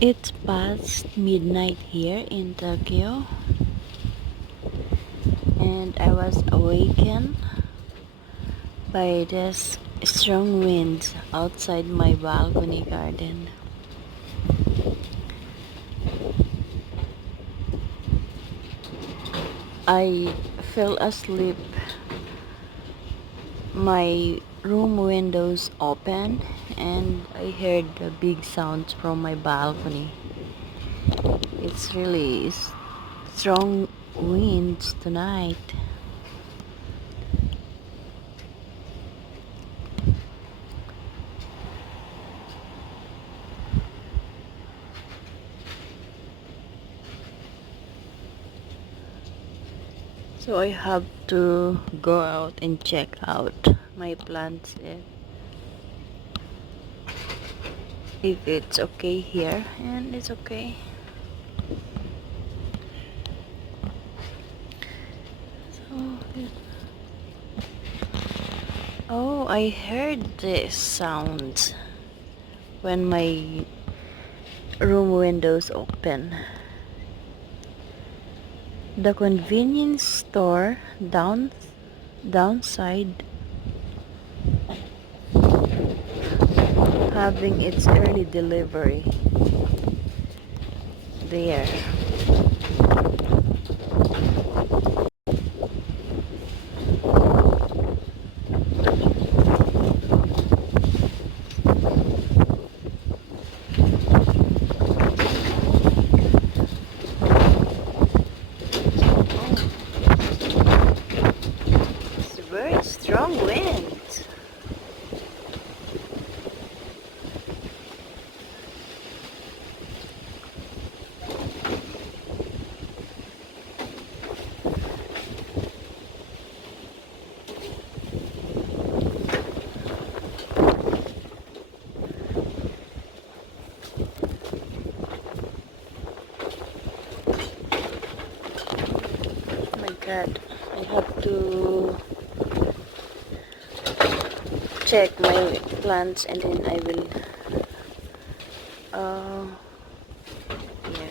It's past midnight here in Tokyo, and I was awakened by this strong winds outside my balcony garden. I fell asleep, my room windows open, and I heard the big sounds from my balcony. It's really strong winds tonight. So I have to go out and check out my plants if it's okay here, and it's okay. So oh, I heard this sound when my room windows open. The convenience store downside having its early delivery there. Oh, it's a very strong wind. Oh my god, I have to check my plants and then I will uh here.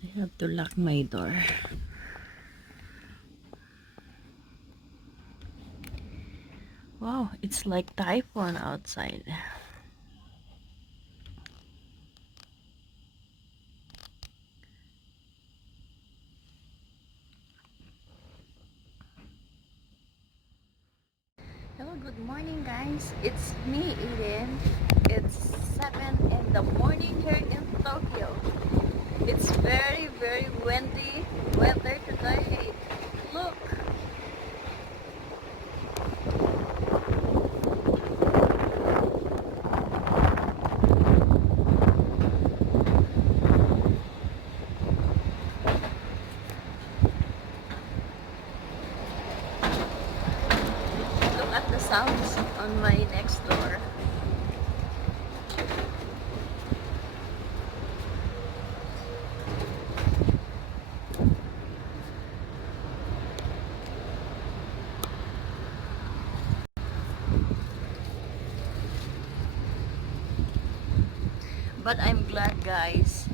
I have to lock my door. Wow, it's like typhoon outside. Hello, good morning guys. It's me, Eden. It's 7 in the morning here in Tokyo. It's very windy weather today. Look, look at the sounds on my next door. But I'm glad guys.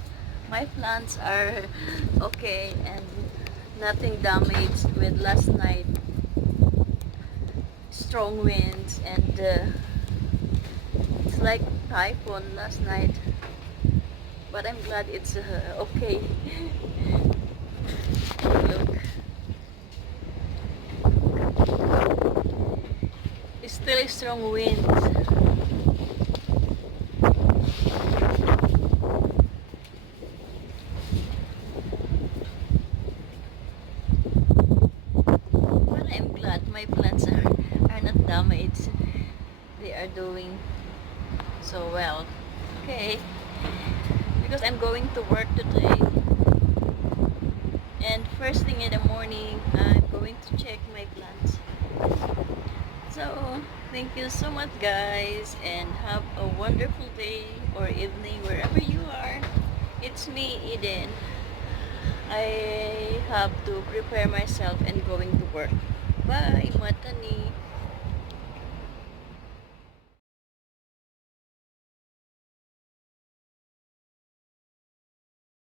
My plants are okay and nothing damaged with last night strong winds and it's like typhoon last night. But I'm glad it's okay. Look, it's still a strong wind. But I'm glad my plants are not damaged. They are doing so well. Okay. because I'm going to work today. And first thing in the morning, I'm going to check my plants. So, thank you so much guys, and have a wonderful day or evening wherever you are. It's me, Eden. I have to prepare myself and going to work. Bye, Matani.